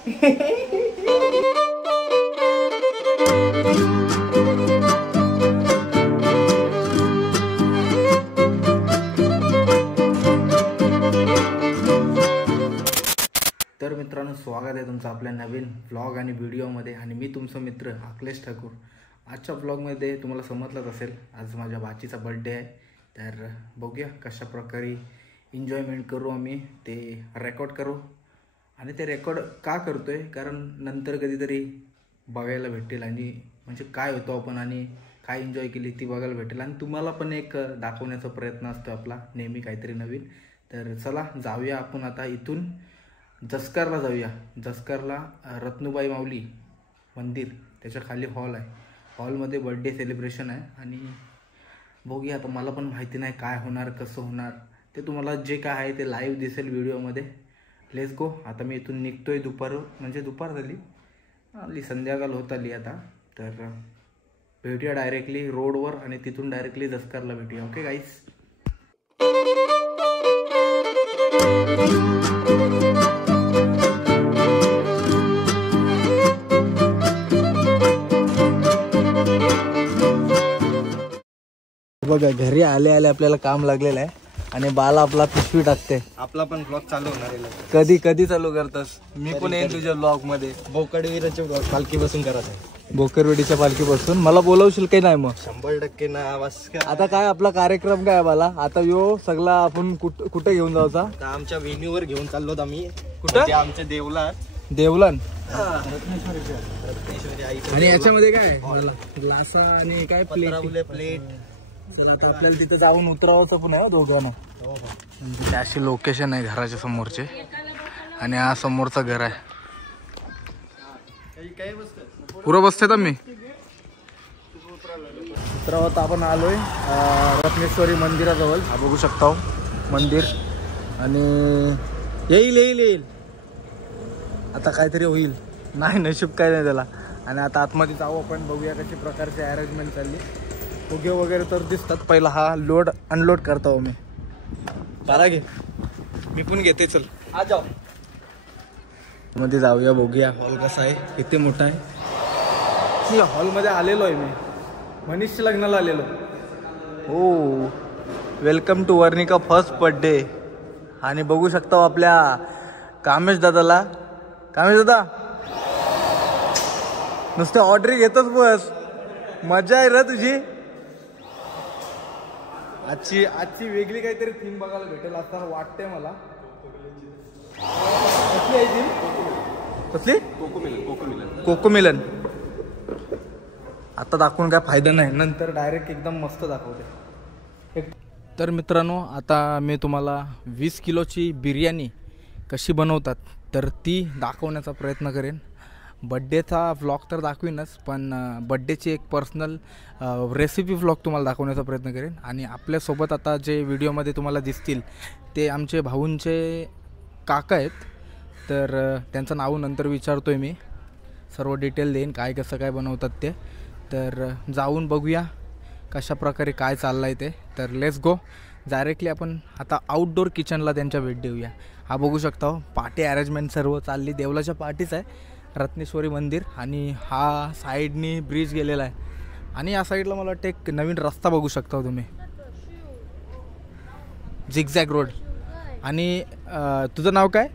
तर मित्रांनो, स्वागत आहे तुमचं आपल्या नवीन व्लॉग आणि व्हिडिओमध्ये. आणि मी तुमचा मित्र अखिलेश ठाकूर. आजच्या व्लॉगमध्ये तुम्हाला समजलंच असेल, आज माझ्या भाचीचा बर्थडे आहे. तर बघूया कशा प्रकारे एन्जॉयमेंट करू, आम्ही ते रेकॉर्ड करू. आणि ते रेकॉर्ड का करतो आहे, कारण नंतर कधीतरी बघायला भेटेल आणि म्हणजे काय होतो आपण आणि काय एन्जॉय केली ती बघायला भेटेल. आणि तुम्हाला पण एक दाखवण्याचा प्रयत्न असतो आपला नेहमी काहीतरी नवीन. तर चला जाऊया आपण आता इथून जसकारला जाऊया. जसकारला रत्नुबाई माऊली मंदिर, त्याच्या खाली हॉल आहे. हॉलमध्ये बर्थडे सेलिब्रेशन आहे. आणि बघूया आता, मला पण माहिती नाही काय होणार कसं होणार ते. तुम्हाला जे काय आहे ते लाईव्ह दिसेल व्हिडिओमध्ये. Let's go. आता मी इथून निघतोय. दुपार झाली, संध्याकाळ होत आली आता. तर भेटूया डायरेक्टली रोडवर आणि तिथून डायरेक्टली जसकारला भेटूया. ओके गाईस. बघा, घरी आले आले आपल्याला काम लागलेलं आहे आणि बाला आपला पिशवी टाकते. आपला पण ब्लॉग चालू होणार आहे. कधी कधी चालू करतस? मी पण येईन तुझ्या ब्लॉग मध्ये. बोकडवीराच्या पालखी बसून करत आहे. बोकरवेडीच्या पालखी बसून मला बोलवशील काही नाही? मग 100% ना. आता काय आपला कार्यक्रम काय बाला? आता यो सगळा आपण कुठे घेऊन जाऊचा? आमच्या व्हेन्यूवर घेऊन चाललो आम्ही. कुठं? आमच्या देवलन. रत्नेश्वरी आई. आणि याच्यामध्ये काय ग्लासा आणि काय प्लेट. चला आता आपल्याला तिथे जाऊन उतरावायचं पण आहे दोघांना. म्हणजे अशी लोकेशन आहे घराच्या समोरचे. आणि हा समोरचं घर आहे. पुरं बसते मी उतरावत. आपण आलोय रत्नेश्वरी मंदिराजवळ. हा बघू शकता मंदिर. आणि येईल आता काहीतरी होईल. नाही, नशीब काय नाही त्याला. आणि आता आतमध्ये जाऊ आपण, बघूया कशी प्रकारची अरेंजमेंट चालली. फुगे वगैरे तर दिसतात. पहिला हा लोड अनलोड करतो मी. चाला घे, मी पण घेते. चल आ जाऊ मध्ये जाऊया, बघूया हॉल कसा आहे, किती मोठा आहे. या हॉलमध्ये आलेलो आहे मी, मनीषच्या लग्नाला आलेलो. हो, welcome to Varnika first birthday. आणि बघू शकता आपल्या कामेश दादाला. कामेश दादा नुसते ऑर्डर घेतच बस. मजा आहे रे तुझी. आजची वेगळी काहीतरी थीम बघायला भेटेल आता वाटते मला. कसली आहे थीम? कसली? कोकोमिलन. आता दाखवून काय फायदा नाही, नंतर डायरेक्ट एकदम मस्त दाखवते. तर मित्रांनो, आता मी तुम्हाला 20 किलोची बिर्याणी कशी बनवतात तर ती दाखवण्याचा प्रयत्न करेन. बड्डेचा व्लॉग तर दाखवीनच, पण बड्डेची एक पर्सनल रेसिपी व्लॉग तुम्हाला दाखवण्याचा प्रयत्न करेन. आणि आपल्यासोबत आता जे व्हिडिओमध्ये तुम्हाला दिसतील ते आमचे भाऊंचे काका आहेत. तर त्यांचं नाव नंतर विचारतो आहे मी, सर्व डिटेल देईन काय कसं काय बनवतात ते. तर जाऊन बघूया कशा प्रकारे काय चाललं आहे ते. तर लेट्स गो. डायरेक्टली आपण आता आउटडोर किचनला त्यांच्या भेट देऊया. हा बघू शकता पार्टी अरेंजमेंट सर्व चालली. देवलाच्या पार्टीच आहे, रत्नेश्वरी मंदिर. आणि हा साईडनी ब्रिज गेलेला आहे. आणि या साईडला मला वाटतं एक नवीन रस्ता बघू शकता तुम्ही, झिगझॅग रोड. आणि तुझं नाव काय?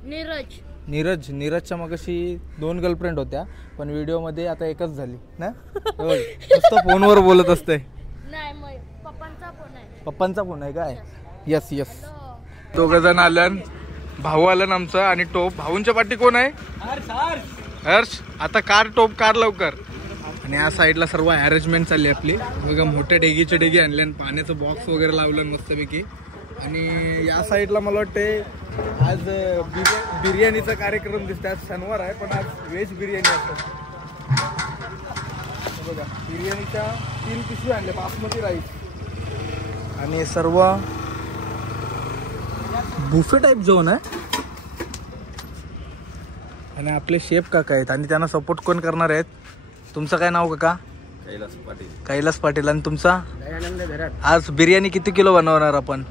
नीरजच्या मग अशी 2 गर्लफ्रेंड होत्या, पण व्हिडिओमध्ये आता एकच झाली ना. नुसतं फोनवर बोलत असते. पप्पांचा फोन आहे काय? यस. दोघं जण आल्यान, भाऊ आल्यान आमचा. आणि टोप भाऊंच्या पाठी कोण आहे? हर्ष. आता कार लवकर. आणि या साईडला सर्व अरेंजमेंट चालली आपली. बघा, मोठे डेगीचे डेगी आणले, पाण्याचं बॉक्स वगैरे लावलं मस्तपैकी. आणि या साईडला मला वाटते आज बिर्याणीचा कार्यक्रम दिसतो. आज शनिवार आहे, पण आज व्हेज बिर्याणी असतं. बघा, बिर्याणीच्या 3 पिशवी आणले, बासमती राईस. आणि सर्व बुफे टाईप जेवण आहे. आणि आपले शेफ काका आहेत आणि त्यांना सपोर्ट कोण करणार आहेत? तुमचं काय नाव काका? कैलास पाटील. आणि तुमचा? आज बिर्याणी किती किलो बनवणार आपण?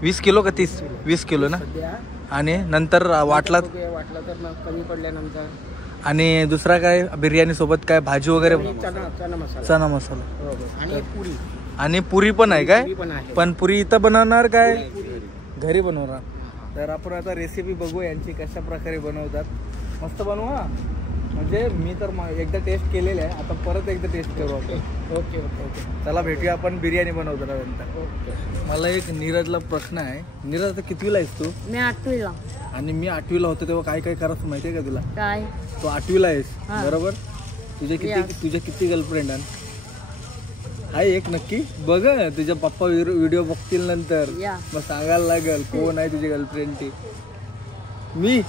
20 किलो का 30? 20 किलो ना. आणि नंतर वाटला वाटलं तर मग कमी पडल्यानंतर. आणि दुसरा काय बिर्याणी सोबत काय भाजी वगैरे? चना मसाला. चना मसाला आणि पुरी. आणि पुरी पण आहे काय? पण आहे. पण पुरी इथं बनवणार काय घरी बनवणार? तर आपण आता रेसिपी बघू यांची कशा प्रकारे बनवतात. मस्त बनवा. म्हणजे मी तर एकदा टेस्ट केलेलं आहे, आता परत एकदा टेस्ट करू आपण. Okay okay okay. चला भेटूया आपण बिर्याणी बनवताना नंतर. ओके. मला एक नीरजला प्रश्न आहे. नीरज आता कितवीला आहेस तू? मी 8वीला. आणि मी 8वीला होतो तेव्हा काय काय करायचं माहिती आहे का तुला? काय? तू 8वीला आहेस हा. बरोबर. तुझ्या किती गर्लफ्रेंड आहे? एक नक्की बघ. तुझ्या पप्पा व्हिडिओ बघतील नंतर या. मग सांगायला लागल कोण आहे तुझी गर्लफ्रेंड ती. मी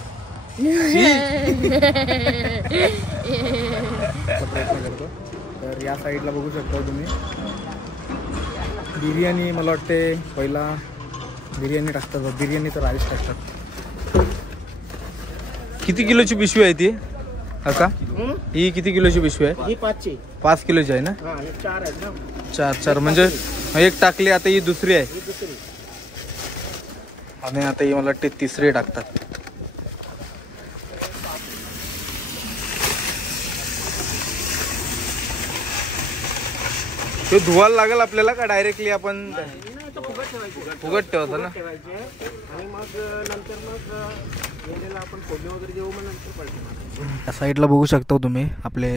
प्रयत्न करतो. तर या साईडला बघू शकता तुम्ही बिर्याणी. मला वाटते पहिला बिर्याणी टाकतात. बिर्याणी तर राईस टाकतात. किती किलोची पिशवी आहे ती का? ही किती किलोची पिशवी आहे? ही 5ची. 5 किलोची आहे ना? आणि 4 आहेत ना. चार म्हणजे एक टाकली, आता ही दुसरी आहे. ही दुसरी. आणि आता ही मला वाटते तिसरी टाकतात. ते धुवायला लागेल आपल्याला का डायरेक्टली आपण फुगत ठेवतो ना? आणि मग नंतर मग आपण फोडणी वगैरे देऊ, मग नंतर पडतो. या साईडला बघू शकता तुम्ही आपले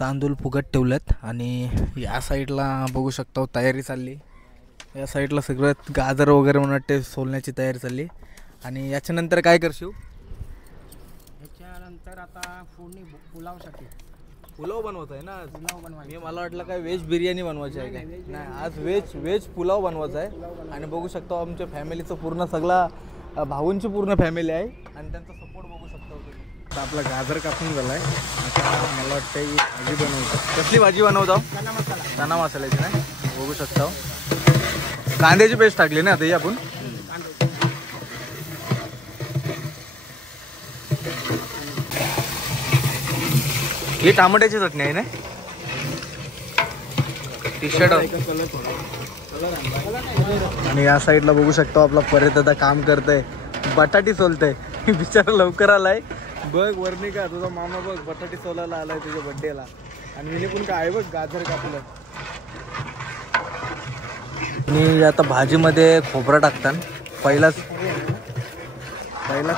तांदूळ फुगत ठेवलेत. आणि या साईडला बघू शकता तयारी चालली. या साईडला सगळं गाजर वगैरे म्हणून वाटते सोलण्याची तयारी चालली. आणि याच्यानंतर काय करशील? याच्यानंतर आता फोडणी पुलावसाठी. पुलाव बनवत आहे ना? पुलाव बनवायचा. मला वाटलं काय व्हेज बिर्याणी बनवायची आहे काय? नाही, आज व्हेज पुलाव बनवायचा आहे. आणि बघू शकता आमच्या फॅमिलीचं पूर्ण सगळा भाऊंची पूर्ण फॅमिली आहे आणि त्यांचा सपोर्ट बघू शकता तुम्ही. आता आपला गाजर कापून झालाय. आता मला वाटतं ही भाजी बनवतात. कसली भाजी बनवतो? चना मसाला. चना मसाल्याची नाही बघू शकता. कांद्याची पेस्ट टाकली ना आता ही आपण? ही टमाट्याची चटणी आहे ना? T shirt. आणि या साईडला बघू शकतो आपला परत आता काम करतय, बटाटी सोलतय. बिचारा लवकर आलाय. बघ वर्णिका, तुझा मामा बघ बटाटी सोलायला आलाय तुझ्या बड्डेला. आणि विने पण काय बघ गाजर कापलं. आणि आता भाजीमध्ये खोबरं टाकतात. पहिलाच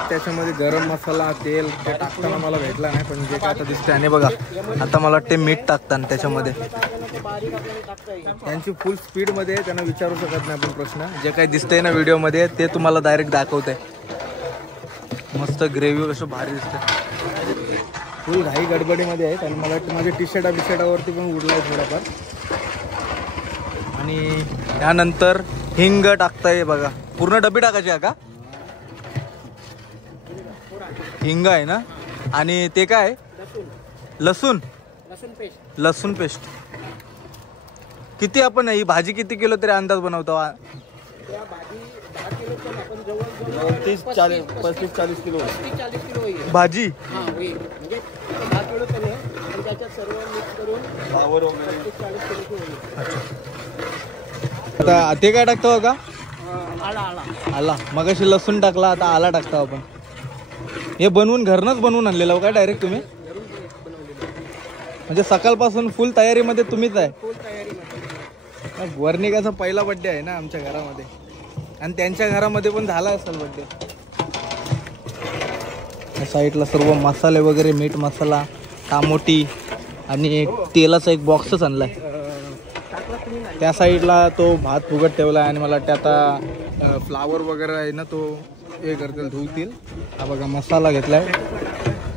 त्याच्यामध्ये गरम मसाला तेल ते टाकताना मला भेटला नाही, पण जे काय आता दिसते. आणि बघा आता मला वाटते मीठ टाकतात त्याच्यामध्ये. त्यांची फुल स्पीडमध्ये त्यांना विचारू शकत नाही आपण प्रश्न. जे काही दिसतंय ना व्हिडिओमध्ये ते तुम्हाला डायरेक्ट दाखवतंय. मस्त ग्रेव्ही कसं भारी दिसते. फुल घाई गडबडीमध्ये आहेत. आणि मला वाटतं माझ्या टी शर्टावरती पण उडलाय थोडाफार. आणि त्यानंतर हिंग टाकताय बघा. पूर्ण डबी टाकायची आहे का? हिंग आहे ना? आणि ते काय? लसूण पेस्ट. किती आपण ही भाजी किती किलो तरी अंदाज बनवतो? 35-40 किलो भाजी. म्हणजे 10 किलो पण आहे, पण त्याच्यात सर्व मिक्स करून फ्लावर वगैरे 35-40 किलो. आता ते काय टाकतो का? आला. मग अशी लसूण टाकला, आता आला टाकतो आपण. हे घरनंच बनवून आणलेलं काय डायरेक्ट तुम्ही? म्हणजे सकाळपासून फुल तयारीमध्ये तुम्हीच आहे? फुल तयारीमध्ये. वर्णिकाचा पहिला बड्डे आहे ना आमच्या घरामध्ये. आणि त्यांच्या घरामध्ये पण झाला असेल बड्डे. साईडला सर्व मसाले वगैरे, मीठ मसाला, टामोटी आणि एक तेलाचा एक बॉक्सच आणलाय. त्या साईडला तो भात फुगत ठेवला. आणि मला वाटतं आता फ्लावर वगैरे आहे ना तो हे करतील, धुवतील. हा बघा मसाला घेतलाय,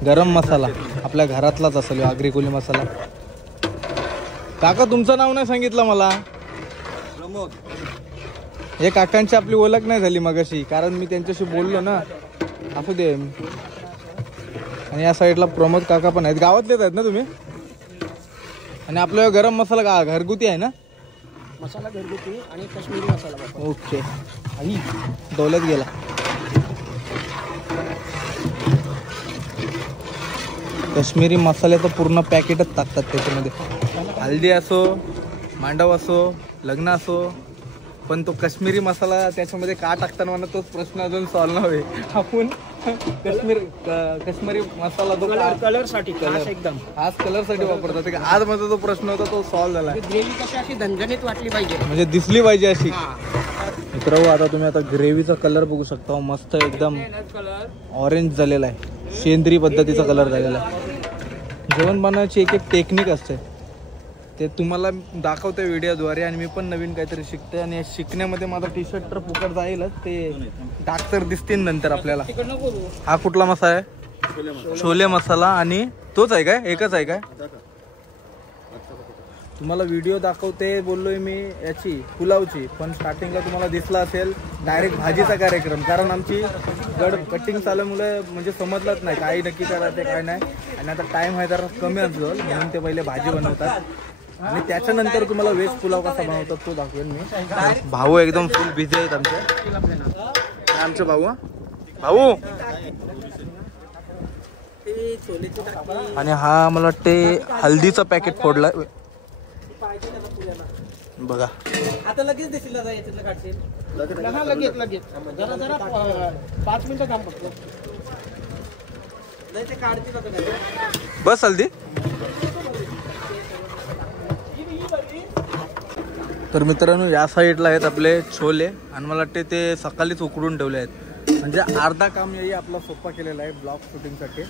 गरम मसाला आपल्या घरातलाच असेल आगरी कोली मसाला. काका तुमचं नाव नाही सांगितलं मला. प्रमोद. हे काकांची आपली ओळख नाही झाली मगाशी, कारण मी त्यांच्याशी बोललो ना. असू दे. आणि या साईडला प्रमोद काका पण आहेत. गावातलेच आहेत ना तुम्ही? आणि आपला गरम मसाला का घरगुती आहे ना? मसाला घरगुती आणि काश्मीरी मसाला. ओके. आई दौलत गेला. काश्मीरी मसाल्याचं पूर्ण पॅकेटच टाकतात त्याच्यामध्ये. हल्दी असो, मांडव असो, लग्न असो, पण तो काश्मीरी मसाला त्याच्यामध्ये का टाकताना मला तोच प्रश्न अजून सॉल्व्ह नव्हे. आपण काश्मीरी मसाला तो कलरसाठी एकदम आज कलरसाठी वापरतात. आज माझा जो प्रश्न होता तो सॉल्व्ह झाला. ग्रेव्ही कशी अशी झणझणीत वाटली पाहिजे, म्हणजे दिसली पाहिजे अशी. मित्रांनो आता तुम्ही आता ग्रेव्हीचा कलर बघू शकता. मस्त एकदम ऑरेंज झालेला आहे. सेंद्रिय पद्धतीचा कलर झालेला आहे. जेवण बनवायची एक टेक्निक असते, ते तुम्हाला दाखवते व्हिडिओद्वारे. आणि मी पण नवीन काहीतरी शिकते. आणि शिकण्यामध्ये माझा टी शर्ट तर फुकट जाईलच, ते डाग तर दिसतील नंतर आपल्याला. हा कुठला मसाला आहे? छोले मसाला. आणि तोच आहे काय? एकच आहे काय? तुम्हाला व्हिडिओ दाखवते बोललोय मी याची पुलावची, पण स्टार्टिंगला तुम्हाला दिसला असेल डायरेक्ट भाजीचा कार्यक्रम. कारण आमची कटिंग चालल्यामुळे म्हणजे समजलंच नाही काही नक्की करायचं काय नाही. आणि आता टाइम आहे जरा कमी असलो म्हणून ते पहिले भाजी बनवतात आणि त्याच्यानंतर तुम्हाला व्हेज पुलाव कसा बनवतात तो दाखवेन मी. भाऊ एकदम फुल बिझी आहेत आमचे भाऊ. भाऊ आणि हा मला वाटते हल्दीचं पॅकेट फोडला बघा. आता लगेच देशील दादा, याच्यातलं काढशील लगेच जरा जरा 5 मिनिटं काम करतो. नाही ते काढतील बस हल्दी. तर मित्रांनो या साईडला आहेत आपले छोले. आणि मला वाटते ते सकाळीच उकडून ठेवले आहेत. म्हणजे अर्धा काम याही आपला सोपा केलेला आहे ब्लॉग शूटिंगसाठी.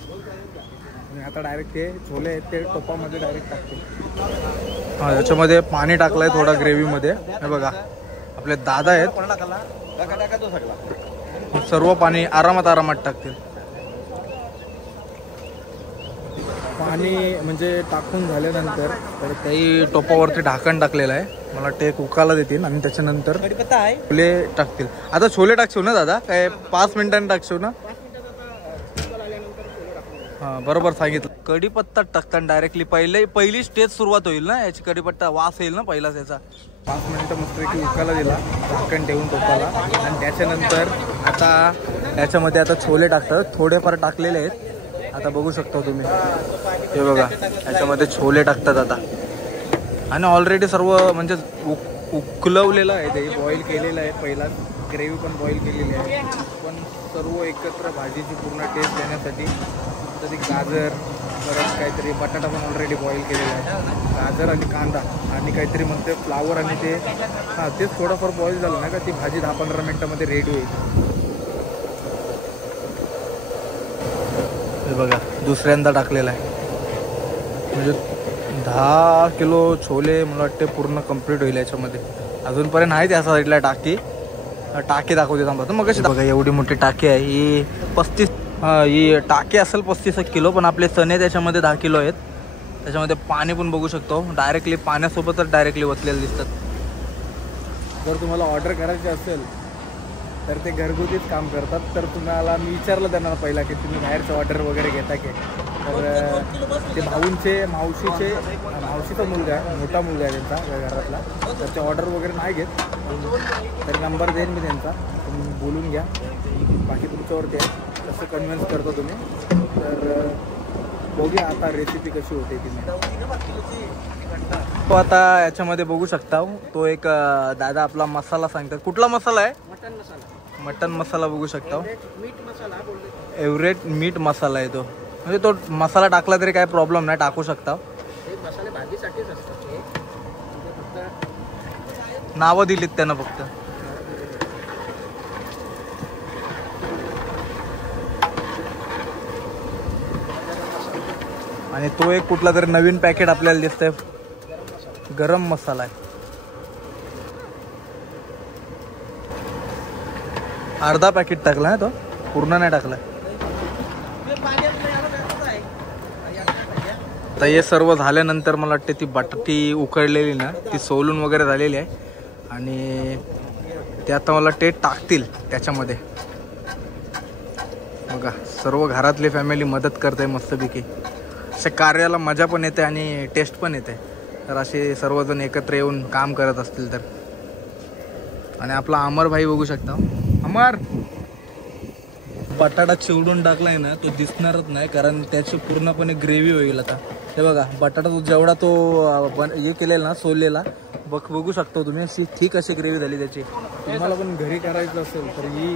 आणि आता डायरेक्ट ते छोले आहेत ते टोपामध्ये डायरेक्ट टाकतील. हा याच्यामध्ये पाणी टाकलंय थोडा ग्रेव्हीमध्ये. हे बघा आपले दादा आहेत, सर्व पाणी आरामात टाकतील. पाणी म्हणजे टाकून झाल्यानंतर तर काही टोपावरती ढाकण टाकलेलं आहे. मला वाटतं एक उकाला देतील आणि त्याच्यानंतर छोले टाकतील. आता छोले टाकशील ना दादा? काय 5 मिनिटांनी टाकशील ना? हां बरोबर सांगितलं. कढीपत्ता टाकताना डायरेक्टली पहिली स्टेज सुरुवात होईल ना याची. कढीपत्ता वास येईल ना पहिलाच याचा. 5 मिनिटं मस्तपैकी उकाला दिला झाकण ठेवून टोपाला. आणि त्याच्यानंतर आता याच्यामध्ये आता छोले टाकतात. थोडेफार टाकलेले आहेत आता बघू शकता तुम्ही. हे बघा याच्यामध्ये छोले टाकतात आता. आणि ऑलरेडी सर्व म्हणजे उकलवलेलं आहे ते, बॉईल केलेलं आहे पहिलाच. ग्रेव्ही पण बॉईल केलेली आहे. पण सर्व एकत्र भाजीची पूर्ण टेस्ट देण्यासाठी तरी गाजर परत काहीतरी बटाटा पण ऑलरेडी बॉईल केलेला आहे. गाजर आणि कांदा आणि काहीतरी म्हणते फ्लावर आणि ते हां तेच थोडंफार बॉईल झालं ना का ती भाजी 10-15 मिनिटामध्ये रेडी होईल. हे बघा दुसऱ्यांदा टाकलेला आहे. म्हणजे 10 किलो छोले मला वाटते पूर्ण कंप्लीट होईल याच्यामध्ये. अजूनपर्यंत आहे त्या साईडला टाकी दाखवते थांबा. मग कशी बघा एवढी मोठी टाकी आहे ही 35. ही टाकी असेल 35 किलो. पण आपले चणे त्याच्यामध्ये 10 किलो आहेत. त्याच्यामध्ये पाणी पण बघू शकतो डायरेक्टली पाण्यासोबतच डायरेक्टली वतलेले दिसतात. जर तुम्हाला ऑर्डर करायची असेल तर ते घरगुतीच काम करतात. तर तुम्हाला मी विचारलं त्यांना पहिला की तुम्ही बाहेरचं ऑर्डर वगैरे घेता की. तर ते मावशीचा मुलगा आहे, मोठा मुलगा आहे त्यांचा घरातला. तर ते ऑर्डर वगैरे नाही घेत. तर नंबर देईन मी त्यांचा, तुम्ही बोलून घ्या. बाकी तुमच्यावरती आहे कसं कन्व्हिन्स करतो तुम्ही. तर बघूया आता रेसिपी कशी होते ती. तो आता याच्यामध्ये बघू शकता तो एक दादा आपला मसाला सांगतात. कुठला मसाला आहे? मटन मसाला बघू शकता. एव्हरेट मीठ मसाला आहे तो. म्हणजे तो मसाला टाकला तरी काय प्रॉब्लेम नाही, टाकू शकता. नावं दिलीत त्यांना फक्त. आणि तो एक कुठला तरी नवीन पॅकेट आपल्याला दिसतंय गरम मसाला आहे. अर्धा पॅकेट टाकला आहे तो, पूर्ण नाही टाकला. तर हे सर्व झाल्यानंतर मला वाटते ती बटाटी उकडलेली ना ती सोलून वगैरे झालेली आहे. आणि ते आता मला वाटते टाकतील त्याच्यामध्ये. बघा सर्व घरातली फॅमिली मदत करते मस्तपैकी. अशा कार्याला मजा पण येते आणि टेस्ट पण येते. तर असे सर्वजण एकत्र येऊन काम करत असतील तर. आणि आपला अमर भाई बघू शकता. अमर बटाटा चिवडून टाकलाय ना तो दिसणारच नाही कारण त्याची पूर्णपणे ग्रेव्ही होईल आता. हे बघा बटाटा जेवढा तो हे केलेला ना सोललेला बघू शकता तुम्ही, अशी ठीक अशी ग्रेव्ही झाली त्याची. तुम्हाला पण घरी करायचं असेल तर ही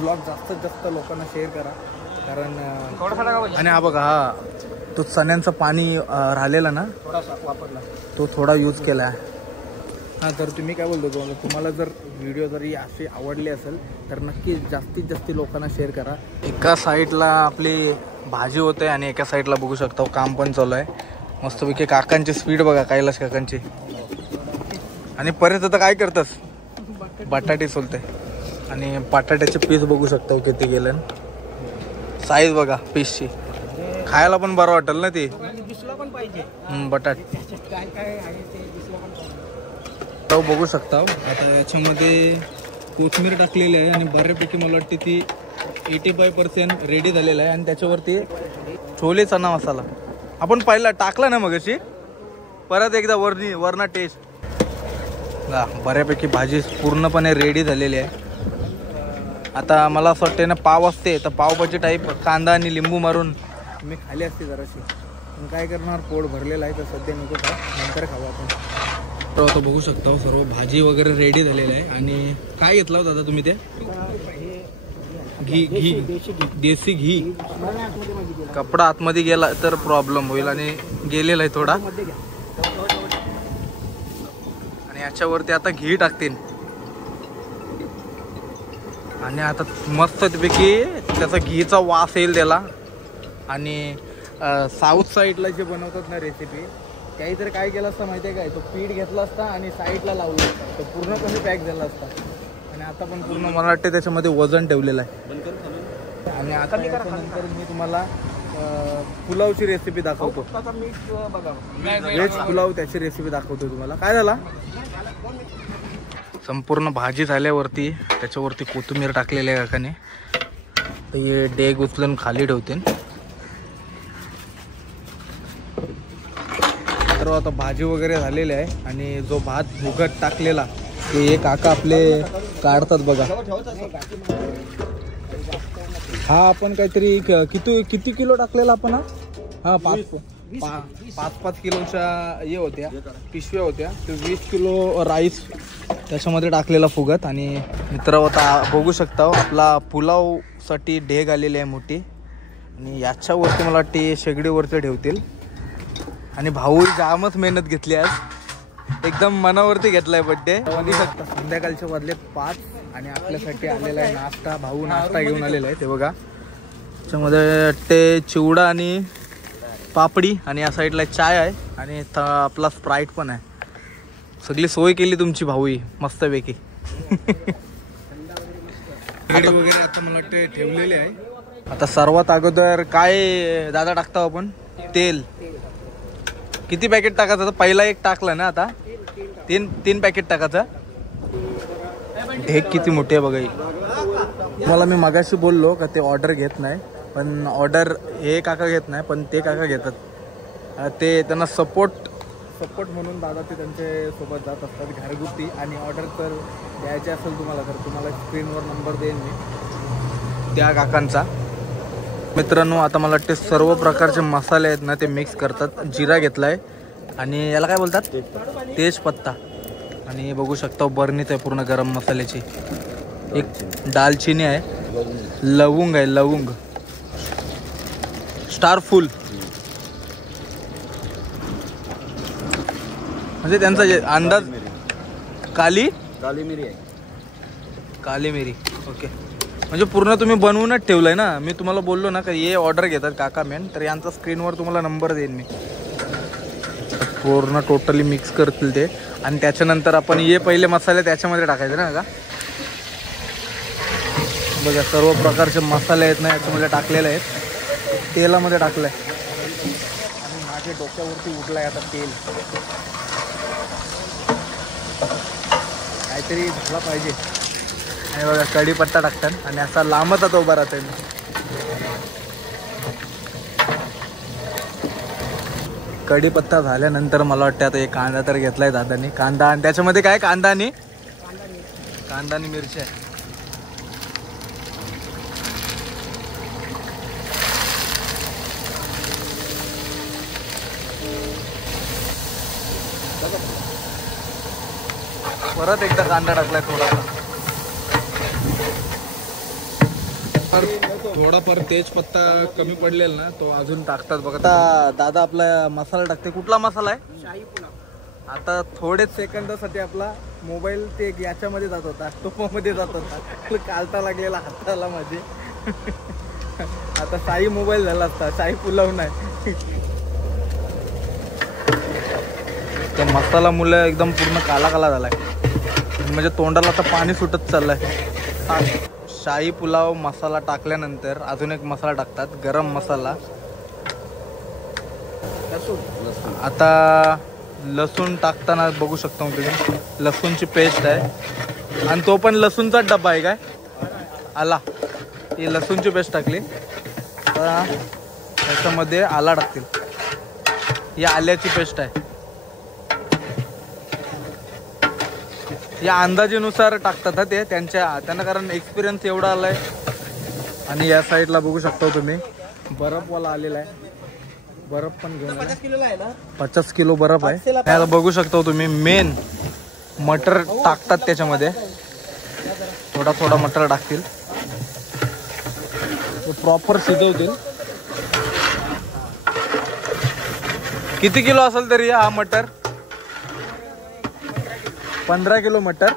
ब्लॉग जास्तीत जास्त लोकांना शेअर करा. कारण आणि हा बघा, हा तो चण्याचं पाणी राहिलेला ना, वापरला तो थोडा यूज केला आहे. हां, तर तुम्ही काय बोलतो, तुम्हाला जर व्हिडिओ जरी असे आवडले असेल तर नक्की जास्तीत जास्त लोकांना शेअर करा. एका साईडला आपली भाजी होते आणि एका साईडला बघू शकता काम पण चालू आहे. मस्तपैकी काकांची स्पीड बघा, कैलाश काकांची. आणि परत आता काय करतस, बटाटे सोलते. आणि बटाट्याचे पीस बघू शकता किती गेले, साईज बघा पीसची. खायला पण बरं वाटेल ना ते, बटाट काय काय आहे ते दिसलं पण तो बघू शकता. आता याच्यामध्ये कोथिंबीर टाकलेली आहे आणि बऱ्यापैकी मला वाटते ती 85% रेडी झालेला आहे. आणि त्याच्यावरती छोले चना मसाला आपण पहिला टाकला ना मगाशी, परत एकदा वरना टेस्ट. बऱ्यापैकी भाजी पूर्णपणे रेडी झालेली आहे. आता मला असं वाटतं ना, पाव असते तर पावभाजी टाईप कांदा आणि लिंबू मारून मी खाली असते जराशी. पण काय करणार, पोट भरलेलं आहे तर सध्या नको खा, नंतर खाऊ आपण. तर आता बघू शकता सर्व भाजी वगैरे रेडी झालेलं आहे. आणि काय घेतलं होतं दादा तुम्ही ते, घी देशी घी. कपडा आतमध्ये गेला तर प्रॉब्लेम होईल आणि गेलेला आहे थोडा. आणि याच्यावरती आता घी टाकतील आणि आता मस्तपैकी त्याचा घीचा वास येईल त्याला. आणि साऊथ साईडला जे बनवतात ना रेसिपी, काहीतरी काय केलं असतं माहिती आहे काय, तो पीठ घेतला असता आणि साईडला लावला असता, तो पूर्णपणे पॅक झाला असता. आणि आता पण पूर्ण मला वाटते त्याच्यामध्ये वजन ठेवलेलं आहे. आणि आता नंतर मी तुम्हाला पुलावची रेसिपी दाखवतो, व्हेज पुलाव त्याची रेसिपी दाखवतो तुम्हाला. काय झाला, संपूर्ण भाजी झाल्यावरती त्याच्यावरती कोथिंबीर टाकलेली आहे काकाने. तर हे डेग उचलून खाली ठेवते. तर आता भाजी वगैरे झालेली आहे आणि जो भात भुगत टाकलेला ते काका आपले काढतात बघा. हा आपण काहीतरी किती किलो टाकलेला आपण, हा 5 किलोच्या हे होत्या पिशव्या होत्या, ते 20 किलो राईस त्याच्यामध्ये टाकलेला फुगत. आणि मित्र आता बघू शकता आपला पुलावसाठी ढेग आलेली आहे मोठी. आणि याच्यावरती मला वाटते शेगडीवरती ठेवतील. आणि भाऊ जामच मेहनत घेतली आज, एकदम मनावरती घेतलाय बड्डे. बघू शकता संध्याकाळच्या वाजले 5 आणि आपल्यासाठी आलेला आहे नाश्ता. भाऊ नाश्ता घेऊन आलेला आहे ते बघा. त्याच्यामध्ये ते चिवडा आणि पापडी आणि या साईडला चाय आहे आणि आपला स्प्राईट पण आहे. सगळी सोय केली तुमची भाऊ ही मस्तपैकी. वगैरे आता मला वाटते ठेवलेले आहे. आता सर्वात अगोदर काय दादा टाकतो आपण, तेल. किती पॅकेट टाकायचं, पहिला एक टाकलं ना, आता तीन पॅकेट टाकायचं. ढेक किती मोठी आहे बघा. मला मी मगाशी बोललो का ते ऑर्डर घेत नाही, पण ऑर्डर हे काका घेत नाही पण ते काका घेतात. ते त्यांना सपोर्ट म्हणून दादा ते त्यांच्या सोबत जात असतात घरगुती. आणि ऑर्डर तर द्यायचे असेल तुम्हाला तर तुम्हाला स्क्रीनवर नंबर देईन मी त्या काकांचा. मित्रांनो आता मला वाटते सर्व प्रकारचे मसाले आहेत ना ते मिक्स करतात. जिरा घेतलाय आणि याला काय बोलतात, तेजपत्ता. आणि बघू शकता बर्नीत आहे पूर्ण गरम मसाल्याची. एक दालचिनी आहे, लवंग आहे, लवंग स्टारफुल. म्हणजे त्यांचा अंदाज काली मिरी आहे, काली मिरी. ओके, म्हणजे पूर्ण तुम्ही बनवूनच ठेवलंय ना. मी तुम्हाला बोललो ना का हे ऑर्डर घेतात काका मेन, तर यांचा स्क्रीनवर तुम्हाला नंबर देईन मी. पूर्ण टोटली मिक्स करतील ते. आणि त्याच्यानंतर आपण हे पहिले मसाले त्याच्यामध्ये टाकायचे ना का. बघा सर्व प्रकारचे मसाले आहेत ना याच्यामध्ये टाकलेले आहेत, तेलामध्ये टाकलंय. आणि माझ्या डोक्यावरती उठलाय आता तेल. काहीतरी झाला पाहिजे. आणि बघा कढीपत्ता टाकतात आणि असा लांबच आता उभा राहतोय मी. कढीपत्ता झाल्यानंतर मला वाटतं आता एक कांदा तर घेतलाय दादानी. कांदा आणि त्याच्यामध्ये काय, कांदा आणि मिरची आहे. परत एकदा कांदा टाकलाय थोडासा. थोडाफार तेजपत्ता कमी पडलेला ना तो अजून टाकतात बघा. आता दादा आपला मसाला टाकते. कुठला मसाला आहे? शाही पुलाव. आता थोडेच सेकंदासाठी आपला मोबाईल ते याच्यामध्ये जात होता, टोपामध्ये जात होता. कालता लागलेला हाताला माझे. आता शाही मोबाईल झाला असता, शाही पुलाव नाही. तर मसाला मुलं एकदम पूर्ण काला काला झालाय, म्हणजे तोंडाला आता पाणी सुटत चाललंय. शाही पुलाव मसाला टाकल्यानंतर अजून एक मसाला टाकतात, गरम मसाला. आता लसूण टाकताना बघू शकता तुम्ही, लसूणची पेस्ट आहे आणि तो पण लसूणचाच डब्बा आहे काय आला. ही लसूणची पेस्ट टाकली. आता त्याच्यामध्ये आला टाकतील. ही आल्याची पेस्ट आहे. या अंदाजेनुसार टाकतात ते त्यांना, कारण एक्सपिरियन्स एवढा आलाय. आणि या साईडला बघू शकता तुम्ही बर्फवाला आलेला आहे. बर्फ पण घेऊन 50 किलोला आहे ना. 50 किलो बर्फ आहे. याला बघू शकता तुम्ही मेन मटर टाकतात त्याच्यामध्ये. थोडा थोडा मटर टाकतील, प्रॉपर शिजवतील. किती किलो असेल तरी हा मटर? 15 किलो मटर.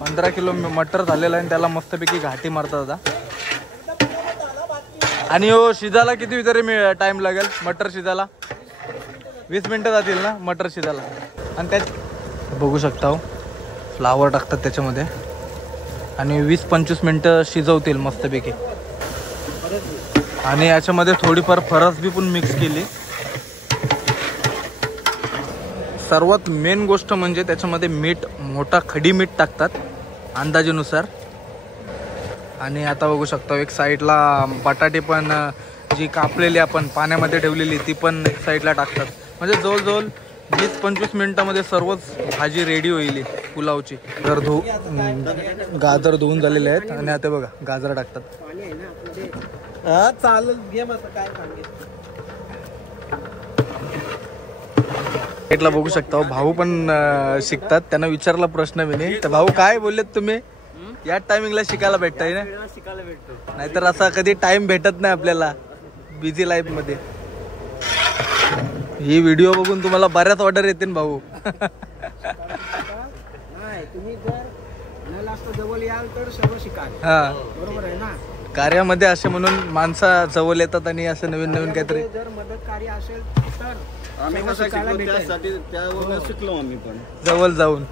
15 किलो मटर झालेला आहे. त्याला मस्तपैकी घाटी मारतात आता. आणि हो शिजायला किती तरी टाइम लागेल मटर शिजायला? 20 मिनिटं जातील ना मटर शिजायला. आणि त्यात बघू शकता हो फ्लावर टाकतात त्याच्यामध्ये आणि 20-25 मिनिटं शिजवतील मस्तपैकी. आणि याच्यामध्ये थोडीफार फरस बी पण मिक्स केली. सर्वात मेन गोष्ट म्हणजे त्याच्यामध्ये मीठ, मोठा खडी मीठ टाकतात अंदाजेनुसार. आणि आता बघू शकता एक साईडला बटाटे पण जी कापलेली आपण पाण्यामध्ये ठेवलेली ती पण एक साईडला टाकतात. म्हणजे जवळजवळ 20-25 मिनिटामध्ये सर्वच भाजी रेडी होईल पुलावची. गाजर धुवून झालेले आहेत आणि आता बघा गाजर टाकतात. पाणी आहे ना आपल्याकडे. हा चालेल, घे मग काय सांगेल. साईडला बघू शकता भाऊ पण शिकतात. त्यांना विचारला प्रश्न मी नाही तर भाऊ काय बोललेत तुम्ही? या टायमिंगला शिकायला भेटताय ना, शिकायला भेटतो. नाहीतर असा कधी टाइम भेटत नाही आपल्याला बिझी लाईफ मध्ये. ही व्हिडिओ बघून तुम्हाला बऱ्याच ऑर्डर येतील भाऊ. नाही तुम्ही जर न लास्ट जवळ याल तर सर्व शिकाल. हा बरोबर आहे ना. कार्यामध्ये असे म्हणून माणसं जवळ येतात आणि असं नवीन नवीन काहीतरी जर मदतकारी असेल तर आम्ही कसं शिकलो त्यासाठी त्यावर शिकलो आम्ही पण जवळ जाऊन.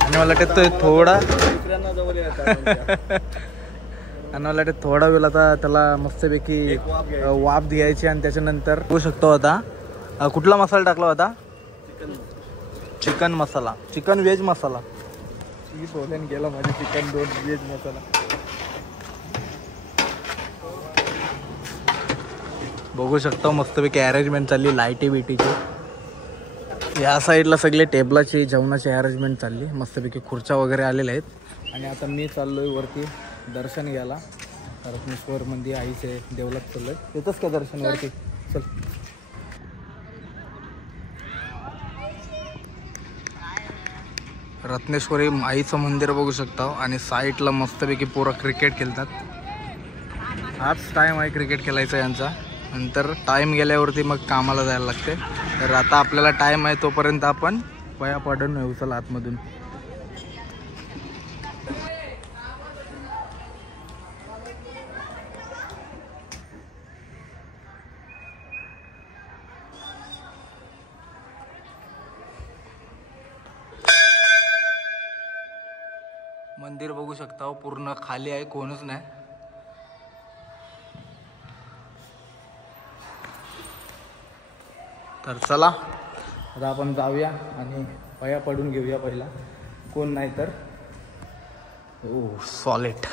आणि मला वाटतं थोडा दुसऱ्यांना जवळ येतात. आणि मला वाटतं थोडा वेळ आता त्याला मस्तपैकी वाफ द्यायची. आणि त्याच्यानंतर बघू शकतो आता कुठला मसाला टाकला होता? चिकन मसाला, चिकन व्हेज मसाला. गेला माझे चिकन 2 व्हेज मसाला. बघू शकता मस्तपैकी अरेंजमेंट चालली लाईटी बिटीची. या साईडला सगळे टेबलाची जेवणाची अरेंजमेंट चालली. मस्तपैकी खुर्च्या वगैरे आलेल्या आहेत. आणि आता मी चाललोय वरती दर्शन घ्यायला. रत्नेश्वर मंदिर आईचे डेव्हलप चाललंय. येतच का दर्शन वरती? चल. रत्नेश्वरी आईचं मंदिर बघू शकता. आणि साईडला मस्तपैकी पोरं क्रिकेट खेळतात. हाच टाईम आहे क्रिकेट खेळायचा यांचा. नंतर टाईम गेल्यावरती मग कामाला जायला लागते. तर आता आपल्याला टाईम आहे तोपर्यंत आपण पाया पाडून येऊ चला आतमधून. मंदिर बघू शकता पूर्ण खाली आहे, कोणच नाही. तर चला आता आपण जाऊया आणि पाया पडून घेऊया पहिला. कोण नाही तर ओ सॉलिड.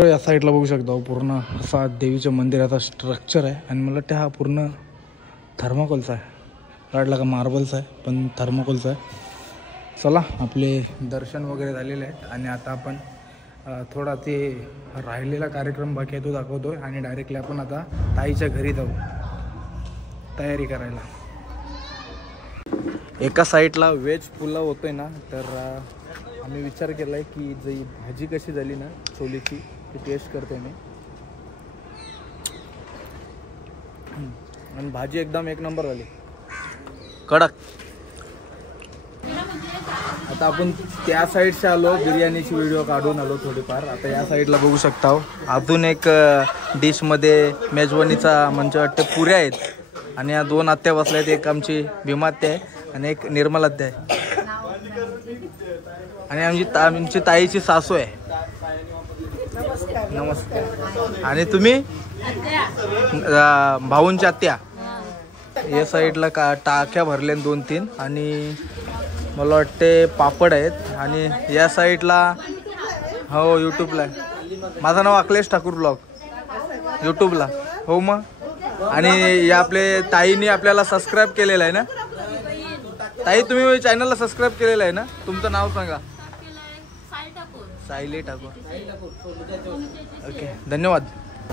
या साईडला बघू शकता पूर्ण असा देवीच्या मंदिराचा स्ट्रक्चर आहे. आणि मला वाटतं हा पूर्ण थर्माकोलचा आहे. वाटला का मार्बलचा आहे पण थर्माकोलचा आहे. चला आपले दर्शन वगैरे झालेले आहेत आणि आता आपण थोडा ते राहिलेला कार्यक्रम बाकी आहे तो दाखवतोय आणि डायरेक्टली आपण आता ताईच्या घरी जाऊ तयारी करायला. एका साईडला व्हेज पुलाव होतोय ना, तर आम्ही विचार केला आहे की जी भाजी कशी झाली ना छोलेची ती टेस्ट करतोय मी. आणि भाजी एकदम एक नंबर झाली, कडक. आता आपण त्या साईडचे आलो, बिर्याणीची व्हिडिओ काढून आलो थोडीफार. आता या साईडला बघू शकता अजून एक डिशमध्ये मेजवानीचा म्हणजे वाटतं पुऱ्या आहेत आणि या 2 आत्या बसल्या आहेत. एक आमची भीमा आत्या आहे आणि एक निर्मला आत्या आहे आणि आमची ताईची सासू आहे. नमस्कार. आणि तुम्ही भाऊंच्या आत्या. या साईडला टाक्या भरल्या 2-3 आणि मला वाटते पापड आहेत. आणि या साईडला हो यूट्यूबला आहे, माझं नाव अखिलेश ठाकूर ब्लॉग यूट्यूबला. हो मग. आणि या आपले ताईने आपल्याला सबस्क्राईब केलेलं आहे ना ताई? तुम्ही चॅनलला सबस्क्राईब केलेलं आहे ना? तुमचं नाव सांगा. सायली ठाकूर. ओके धन्यवाद.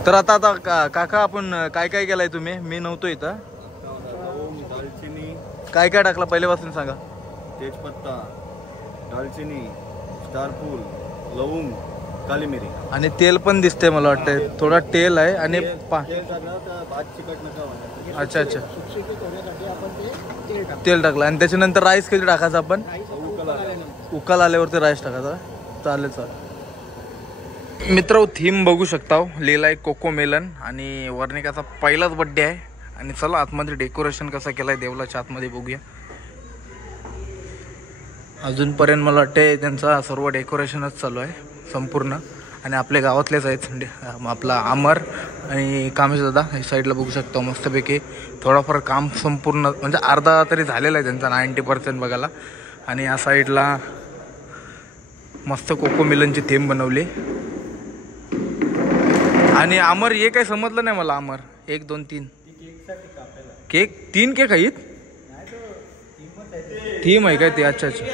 तर आता काका आपण काय काय केलंय तुम्ही? मी नव्हतो इथं. दालचिनी काय काय टाकलं पहिल्यापासून सांगा. तेजपत्ता, दालचिनी, स्टारफूल, लवंग, काली मिरी आणि तेल पण दिसते मला वाटतं. थोडा तेल आहे आणि भात चिकट नका. अच्छा अच्छा तेल टाकलं. आणि त्याच्यानंतर राईस किती टाकायचं आपण? उकल आल्यावरती राईस टाकायचा. चालेल चालेल. मित्र थीम बघू शकता, लिहिलाय कोको मेलन आणि वर्णिकाचा पहिलाच बड्डे आहे. आणि चला आतमध्ये डेकोरेशन कसं केलंय देवलाच्या आतमध्ये बघूया. अजूनपर्यंत मला वाटते त्यांचा सर्व डेकोरेशनच चालू आहे संपूर्ण. आणि आपल्या गावातलेच आहेत आपला अमर आणि कामेश दादा. या साईडला बघू शकता मस्तपैकी थोडाफार काम संपूर्ण म्हणजे अर्धा तरी झालेला आहे त्यांचा, 90% बघायला. आणि या साईडला मस्त कोको मिलनची थीम बनवली. आणि अमर हे काही समजलं नाही मला. अमर 1 2 3 केक 3 केक आहेत. थीम आहे काय ते? अच्छा अच्छा.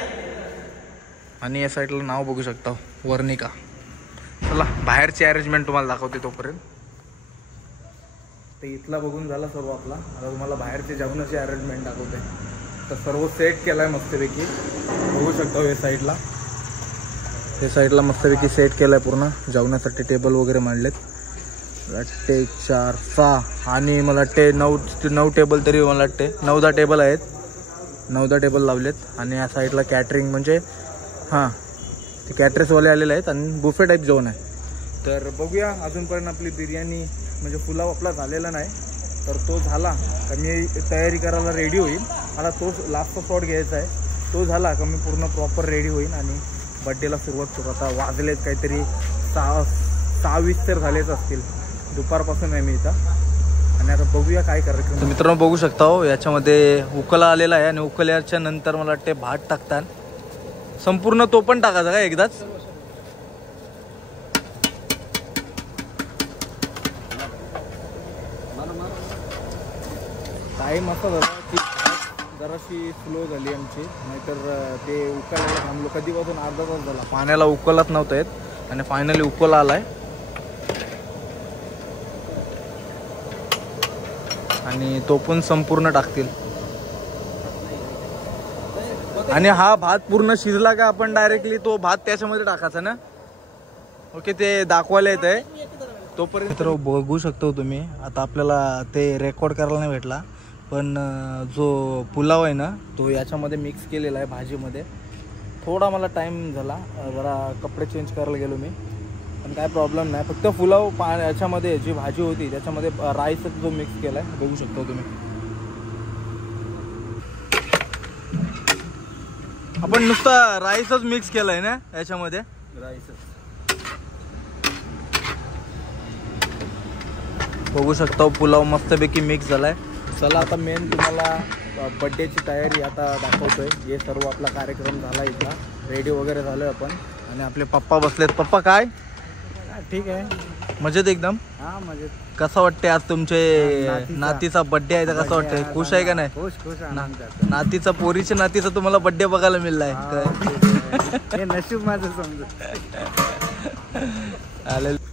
आणि या साईडला नाव बघू शकता वर्णिका. चला बाहेरची अरेंजमेंट तुम्हाला दाखवते तोपर्यंत. तर इथला बघून झाला सर्व आपला. आता तुम्हाला बाहेरचे जेवणाची अरेंजमेंट दाखवते. तर सर्व सेट केला आहे मस्तपैकी बघू शकता. या साईडला मस्तपैकी सेट केला आहे पूर्ण जेवणासाठी. टेबल वगैरे मांडलेत. वाटते 4 6 आणि मला वाटते 9 टेबल तरी मला वाटते 9-10 टेबल आहेत. 9-10 टेबल लावलेत. आणि या साईडला कॅटरिंग म्हणजे हां ते कॅटरेसवाले आलेले आहेत आणि बुफे टाईप जेवण आहे. तर बघूया. अजूनपर्यंत आपली बिर्याणी म्हणजे पुलाव आपला झालेला नाही. तर तो झाला का मी तयारी करायला रेडी होईल. मला तो लास्टचा शॉट घ्यायचा आहे. तो झाला का मी पूर्ण प्रॉपर रेडी होईल आणि बड्डेला सुरुवात करू. आता वाजलेत काहीतरी 6:20 तर झालेच असतील. दुपारपासून आहे मी इथं. आणि आता बघूया काय करायचं. मित्रांनो बघू शकता याच्यामध्ये उकला आलेला आहे आणि उकल्याच्या नंतर मला वाटते भात टाकतात संपूर्ण. तो पण टाकायचा का एकदाच? टाईम असा झाला की जराशी स्लो झाली आमची, नाहीतर ते उकलायला थांबलो कधीपासून अर्धा तास झाला. पाण्याला उकलत नव्हतं येत आणि फायनली उकला आलाय. आणि तो पण संपूर्ण टाकतील. आणि हा भात पूर्ण शिजला का आपण डायरेक्टली तो भात त्याच्यामध्ये टाकायचा ना? ओके ते दाखवायला येत आहे तोपर्यंत. तर बघू शकतो तुम्ही. आता आपल्याला ते रेकॉर्ड करायला नाही भेटला पण जो पुलाव आहे ना तो याच्यामध्ये मिक्स केलेला आहे भाजीमध्ये. थोडा मला टाईम झाला, जरा कपडे चेंज करायला गेलो मी, पण काय प्रॉब्लेम नाही. फक्त पुलाव याच्यामध्ये जी भाजी होती त्याच्यामध्ये राईस जो मिक्स केला आहे बघू शकतो तुम्ही. आपण नुसता राईसच मिक्स केला आहे ना याच्यामध्ये. राईसच बघू शकता. पुलाव मस्तपैकी मिक्स झाला आहे. चला आता मेन तुम्हाला बड्डेची तयारी आता दाखवतोय. हे सर्व आपला कार्यक्रम झाला इथला, रेडी वगैरे झालो आपण. आणि आपले पप्पा बसलेत. पप्पा काय ठीक आहे? मजेत एकदम. हां मजेत. कसं वाटतंय आज तुमचे नातीचा बर्थडे आहे तर कसं वाटतंय? खुश आहे का नाही? खुश खुश नातीचा पोरीच्या नातीचा तुम्हाला बर्थडे बघायला मिळलाय हे नशीब माझं समजू.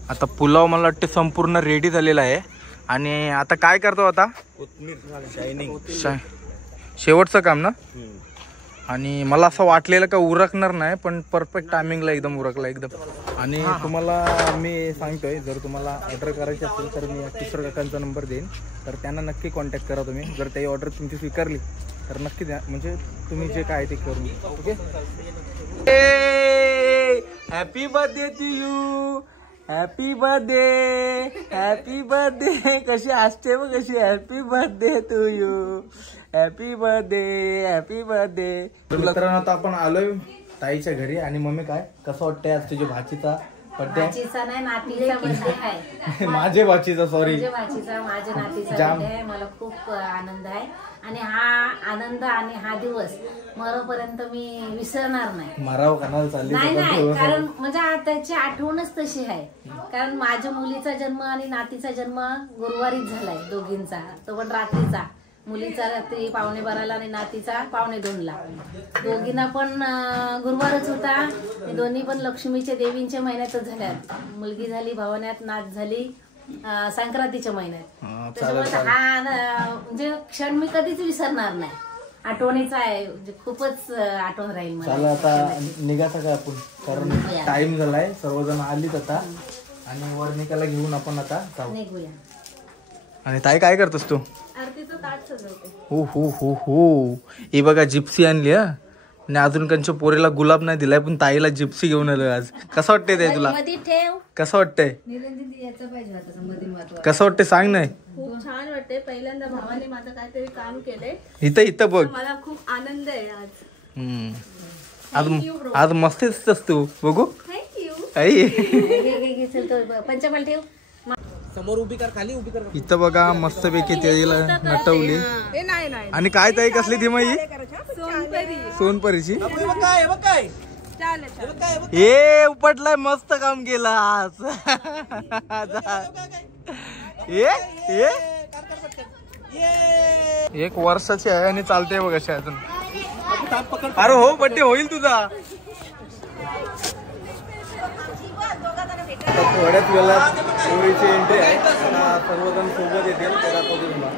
आता पुलाव मला वाटतं संपूर्ण रेडी झालेला आहे आणि आता काय करतो आता? शेवटचं काम ना. आणि मला असं वाटलेलं का उरकणार नाही पण परफेक्ट टायमिंगला एकदम उरकला एकदम. आणि तुम्हाला मी सांगतोय जर तुम्हाला ऑर्डर करायची असेल तर मी किशोर काकांचा नंबर देईन तर त्यांना नक्की कॉन्टॅक्ट करा तुम्ही. जर काही ऑर्डर तुमची स्वीकारली तर नक्की द्या म्हणजे तुम्ही जे काय ते करून. Okay. Happy birthday to you. Happy birthday. Happy birthday. कशी असते मग कशी. Happy birthday to you. Happy birthday. Happy birthday. मित्रांनो आता आपण आलोय ताईच्या घरी आणि मम्मी काय कसं वाटतंय आज तुझ्या भाचीचा बर्थडे? नाही नातीचा बर्थडे आहे. माझे भाचीचा सॉरी माझ्या नातीचा बर्थडे आहे. मला खूप आनंद आहे आणि हा आनंद आणि हा दिवस मरोपर्यंत मी विसरणार नाही. माराव कानाला चालली नाही कारण म्हणजे त्याची आठवणच तशी आहे. कारण माझ्या मुलीचा जन्म आणि नातीचा जन्म गुरुवारीच झालाय दोघींचा. तो पण रात्रीचा. मुलीचा रात्री 11:15 आणि नातीचा 1:45. दोघींना पण गुरुवारच होता. दोन्ही पण लक्ष्मीच्या देवींच्या महिन्यातच झाल्यात. मुलगी झाली भवान्यात, नात झाली संक्रांतीच्या महिन्यात. त्याच्यामुळे हा म्हणजे क्षण मी कधीच विसरणार नाही. आठवणीचा आहे. खूपच आठवण राहील मला. चला आता निघायचं का आपण कारण टाइम झालाय. सर्वजण आलीत आता आणि वर्णिकाला घेऊन आपण आता निघूया. आणि ताई काय करतोस तू? आरतीचं ताट सजवते. हो हो हो हो. ही बघा जिप्सी आणली हा. आणि अजून त्यांच्या पोरीला गुलाब नाही दिलाय पण ताईला जिप्सी घेऊन आलोय आज. कसं वाटतंय ते तुला? कसं वाटतंय? कसं वाटतंय सांग नाही. खूप छान वाटते. पहिल्यांदा भावाने माझं काहीतरी काम केलंय. इथं बघ. मला खूप आनंद आहे आज. आज मस्त दिसतस तू. बघू. थँक्यू. आई पंचमाल ठेव. समोर उभी कर, खाली उभी कर. इथं बघा मस्त पैकी तेला नटवली. आणि काय ताई कसली थी माई? सोनपरीची. हे उपटलाय. मस्त काम केलं आज. एक वर्षाची आहे आणि चालते बघ अशी अजून. अरे हो बड्डे होईल तुझा. थोड्याच वेळात पोरीची एंट्री आहे. सर्वजण सोबत येतील त्याला तुम्हाला.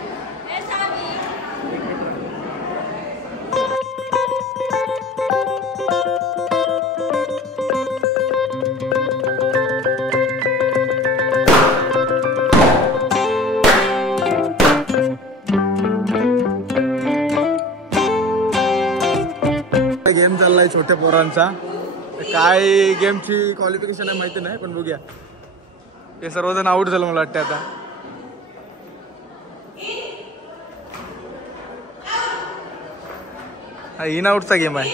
गेम चाललाय छोट्या पोरांचा. काय गेमची क्वालिफिकेशन आहे माहिती नाही पण बघूया. हे सर्वजण आउट झालं मला वाटतं आता. हा इन आउटचा गेम आहे.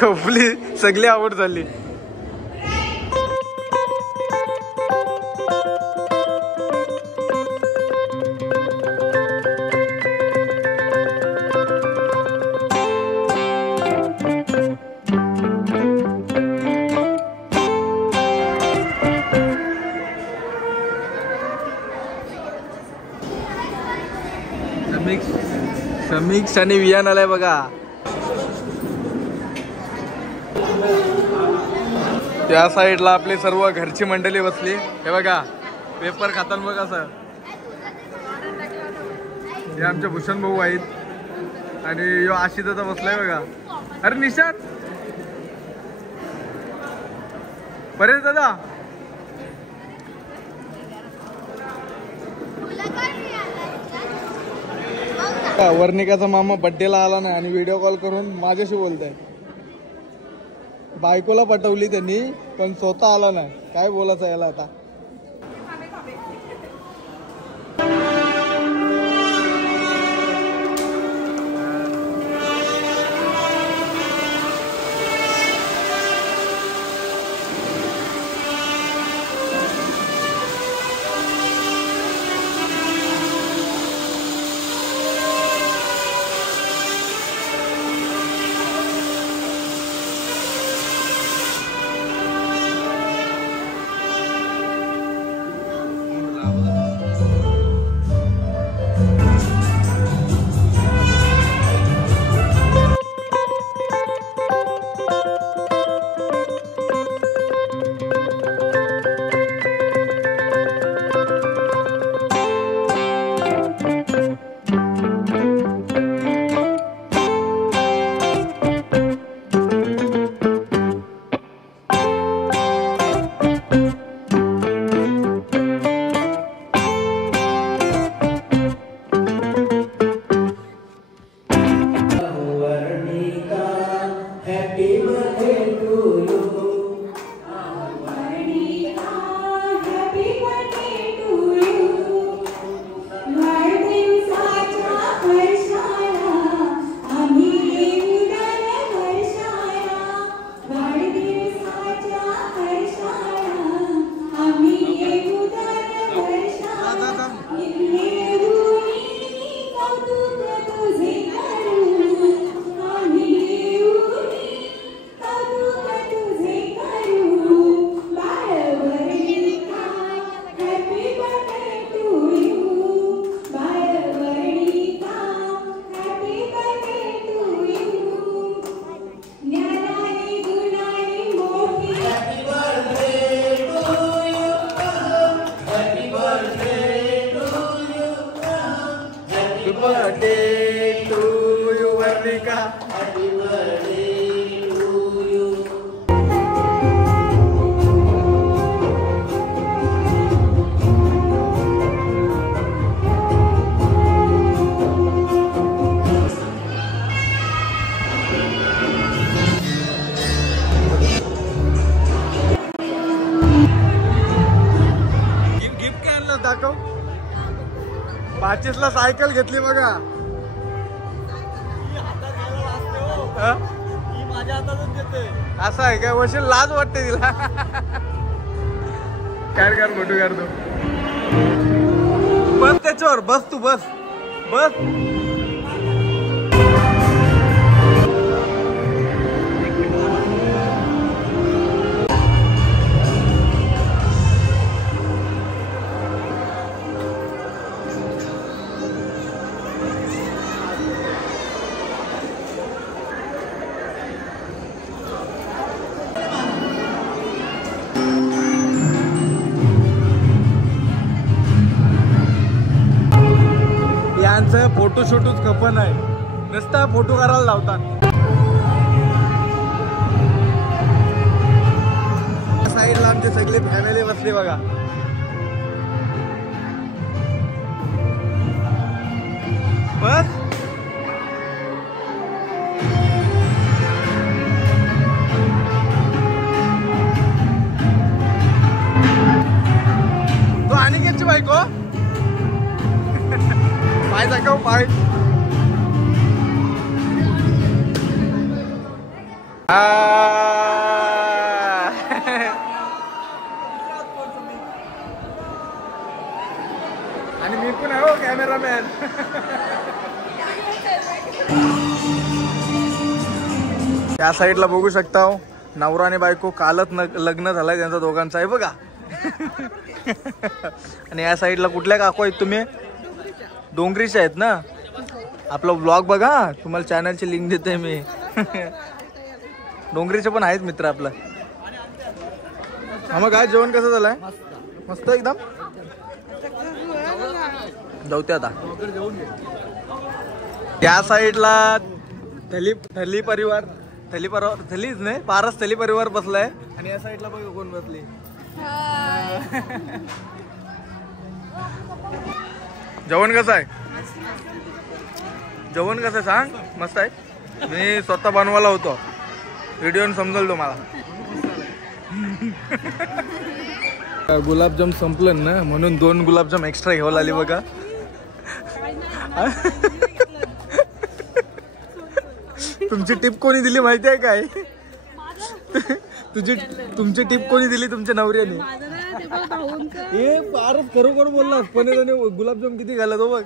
कपली सगळी आउट झाली. समीक्ष आणि वियान आलाय बघा. त्या साईडला आपली सर्व घरची मंडळी बसली. हे बघा पेपर खाताना बघा सर. हे आमचे भूषण भाऊ आहेत आणि यो आशिदाचा बसलाय बघा. अरे निशांत परेश दादा. वर्णिकाचा मामा बड्डेला आला नाही आणि व्हिडिओ कॉल करून माझ्याशी बोलताय. बायकोला पटवली त्यांनी पण स्वतः आला नाही. काय बोलायचं याला आता. birthday to you, Varnika. Happy birthday to you. Gift काय आणलं दाखव. 25ला सायकल घेतली बघा. माझ्या हातातच देते. असं आहे काय? वशील लाज वाटते तिला. काय कर फोटो काढतो. बस त्याच्यावर बस. तू बस बस. यांचं फोटोशूटच खपन आहे. नुसता फोटो करायला लावतात. साईडला आमची सगळी फॅमिली बसली बघा. बस तू अनिकेतची बायको. पाय दाखव पाय. आणि मी पण आहे हो कॅमेरामॅन. त्या साईडला बघू शकता हो, नवरा आणि बायको कालच लग्न झालंय त्यांचा दोघांचं आहे बघा. आणि या साईडला कुठल्या काकू आहेत तुम्ही? डोंगरीचे आहेत ना. आपला ब्लॉग बघा, तुम्हाला चॅनलची लिंक देते मी. डोंगरीचे पण आहेत मित्र आपलं. हा मग काय जेवण कसं झालंय? मस्त एकदम. जाऊ ते आता. त्या साईडला थली परिवार थलीच नाही पारस थली परिवार बसलाय. आणि या साईडला बघा कोण बसली. जेवण कसं आहे? जेवण कसं सांग. मस्त आहे. मी स्वतः बनवायला होतो. व्हिडिओ समजल तुम्हाला. गुलाबजाम संपलं ना म्हणून 2 गुलाबजाम एक्स्ट्रा घ्यावं लागली बघा. तुमची टिप कोणी दिली माहिती आहे काय? तुमची टिप कोणी दिली तुमच्या नवऱ्याने? हे फारच खरोखर बोललास. पण गुलाबजाम किती घालत हो बघ.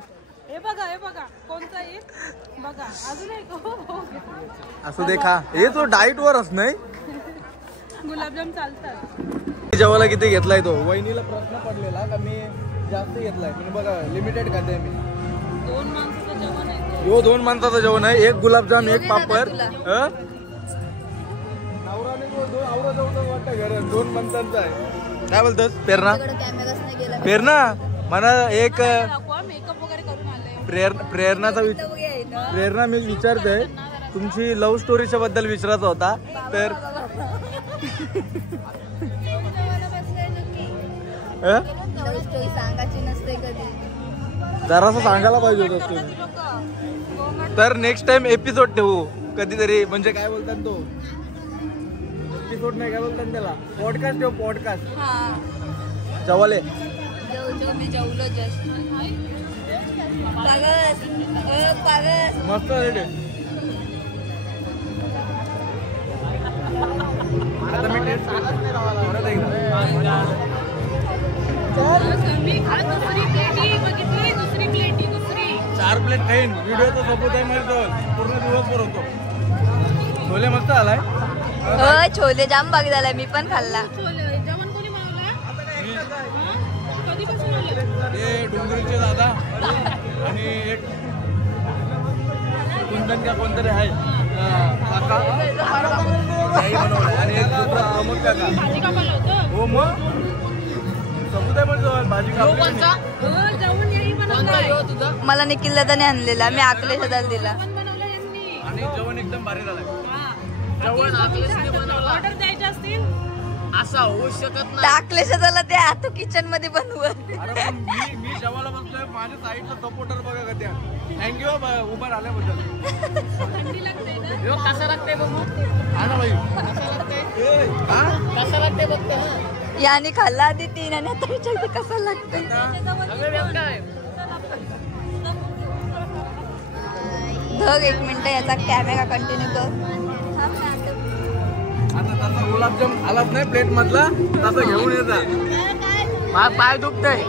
असं दे खा. हे तो डाएट वरच नाही. गुलाबजाम चालतात. जेवायला किती घेतलाय तो? वहिनीला प्रश्न पडलेला का मी जास्त घेतलाय पण बघा लिमिटेड खाते मी. 2 माणसाचं जेवण आहे. यो 2 माणसाचं जेवण आहे. एक गुलाबजाम एक पापड. वाटतं 2 माणसांचं आहे. काय बोलतोस प्रेरणा? प्रेरणा मला एक मेकअप वगैरे करून आले. प्रेरणा मी विचारतोय तुमची लव्ह स्टोरीच्या बद्दल विचारायचा होता तर सांगायची नसते कधी. जरासं सांगायला पाहिजे होतं तुम्ही. तर नेक्स्ट टाइम एपिसोड ठेवू कधीतरी. म्हणजे काय बोलतात तो एपिसोड नाही काय बोलतात त्याला पॉडकास्ट ठेवू. पॉडकास्ट जवाले मी जेवलो जस्ट. मस्त रेडी. आता मी टेस्ट परत एकदा मी दुसरी प्लेटी बघितली. दुसरी 4 प्लेट खाईन. व्हिडिओचा सपोर्ट आहे माझ्या पूर्ण दिवसभर होतो. छोले मस्त आलाय. छोले जाम बाग झालाय. मी पण खाल्ला. जेवण कोणी बनवलं? कधीपासून आले? हे डोंगरीचे दादा आणि एक कुंदन का कोणतरी आहे काका त्याही बनवलंय आणि एक दुसरा अमोल काका. भाजी का बनवलं होतं? हो मग सपूत आहे म्हणजे भाजी कापली. जेवण याही बनवलंय. मला निखिल दादाने आणलेला. मी अखिलेश दादाला दिला. बनवलं यांनी. आणि जेवण एकदम भारी झालंय. ऑर्डर द्यायचे असतील असं होऊ शकत नाही. अखिलेश दादाला द्या. तू किचन मध्ये बनवत. अरे पण मी जेवायला बसलोय. माझ्या साईडचा सपोर्टर बघा का त्या. थँक्यू उभा राहिल्याबद्दल. थंडी लागते ना. कसं लागते बघू? हा ना भाई. कसं लागते बघते. याने खाल्ला आधी 3 आणि आता विचारते कसं लागतंय. धग 1 मिनिट याचा कॅमेरा कंटिन्यू कर. आता तसा गुलाबजाम आलाच नाही प्लेट मधला तसं घेऊन येतात. पाय दुखतंय.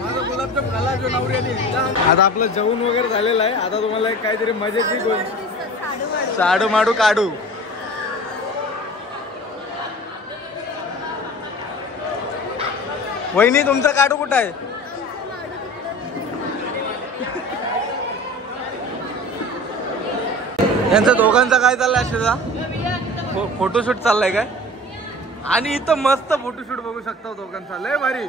माझा गुलाबजाम खाला जो नवऱ्याने. आता आपलं जेवण वगैरे झालेलं आहे. आता तुम्हाला एक काहीतरी मजेची साडू माडू काढू. वहिनी तुमचा काढू कुठं आहे? यांचा दोघांचा काय चाललाय अक्षदा? फोटोशूट चाललाय काय? आणि इथं मस्त फोटोशूट बघू शकता दोघांचा. लय भारी.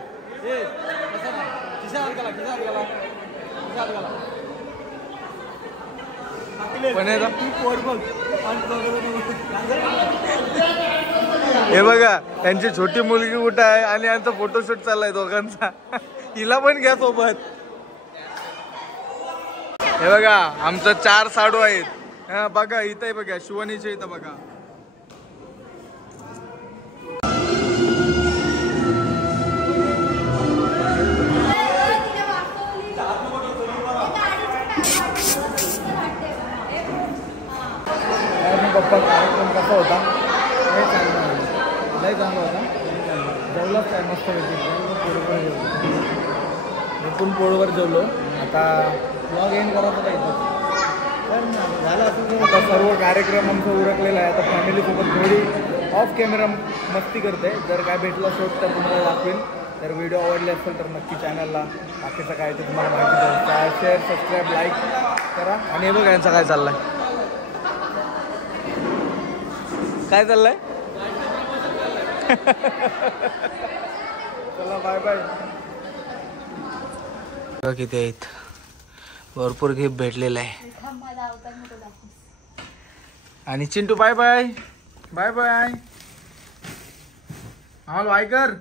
हे बघा त्यांची छोटी मुलगी कुठं आहे आणि यांचा फोटोशूट चाललाय दोघांचा. हिला पण घ्या सोबत. हे बघा आमचं 4 साडू आहेत. हा बघा इथं बघा शिवानीच्या इथं बघा. पप्पा कार्यक्रम कसा होता? लय चांगला होता. जेवलाच काय मस्त पोटभर जेवलो. एकूण पोटभर जेवलो. आता ब्लॉग एंड करायचं काय झालं असं. आता सर्व कार्यक्रम आमचा उरकलेला आहे. आता फॅमिलीसोबत थोडी ऑफ कॅमेरा मस्ती करते. जर काय भेटला शोध तर तुम्हाला दाखवेल. तर व्हिडिओ आवडले असेल तर नक्की चॅनलला बाकीचं काय ते तुम्हाला माहिती द्या. शेअर सबस्क्राईब लाईक करा. आणि हे बघा यांचा काय चाललाय. काय चाललंय? चला बाय बाय. किती आहेत भरपूर गिफ्ट भेटलेलं आहे. आणि Chintu bye bye. Bye bye. आम्हाला बाय कर.